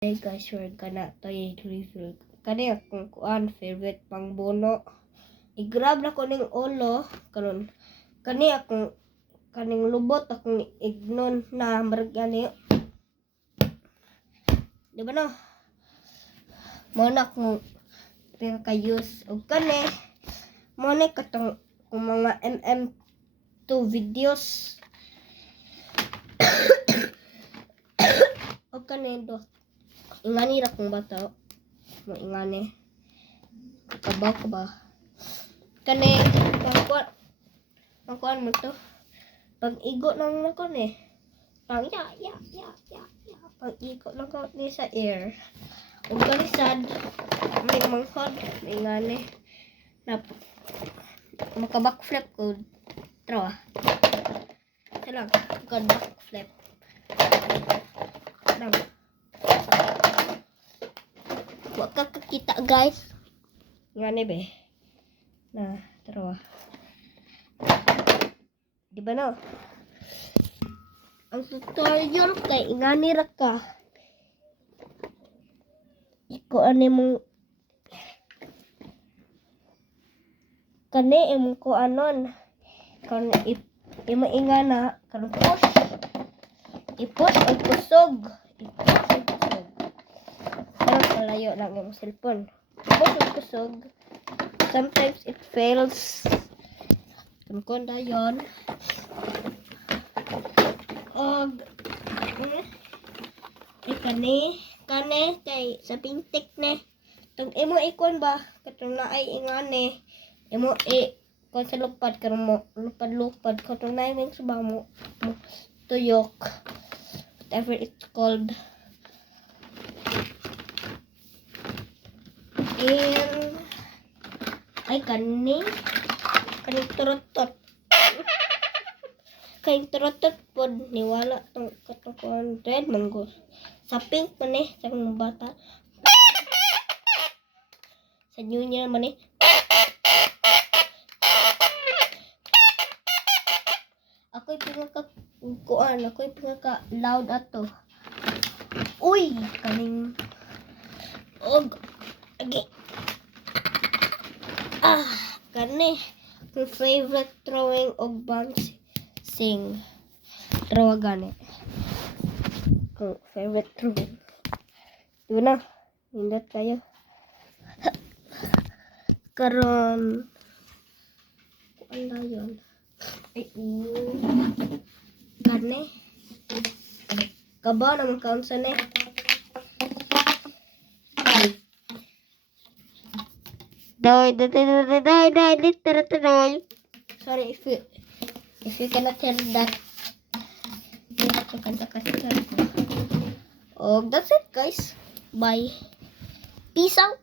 Hey guys, we're gonna review kani akong kuan favorite pang bono. I-grab na ko ning ulo karon. Kani akong kaning lubot akong ignon na marag gani. Di ba no? Mo na akong pinaka-use og kani mo na katong mga MM2 videos. Og kani do ingani ra kong bata mo ingani kabaw ka ba kani pangkuan mo to pag igo lang na ko ni pang ya pag igo lang ko ni sa air ug kalisad may manghod ingani na maka-backflip ko trawa salang ka backflip lang. Wag ka kakita guys. Ngani be. Nah, tarawa. Di ba no? Ang tutorial kay ingani ra ka. Iko ani mong kani imong ko anon. Kan imo ingana kan push. I-push o kusog. Malayo lang yung cellphone. Kusog. Sometimes it fails. Kung na yun. Kani kay sa pintik ne. Tung imo ikon ba? Katong na ay ingani. Imo kung sa lupad karong mo lupad katong na yung suba mo tuyok. Whatever it's called. And ay kaning turutot kaning turutot pod niwala tong katong red mango sa pink man sa mga bata sa junior man ako'y pinaka loud ato uy kaning og agi kani kung favorite throwing og bouncing throw gani kung favorite throwing yun na hindot kayo karon ano yun ay gani kabaw naman kaon sa ne Sorry if you cannot hear that. Oh, that's it guys. Bye. Peace out.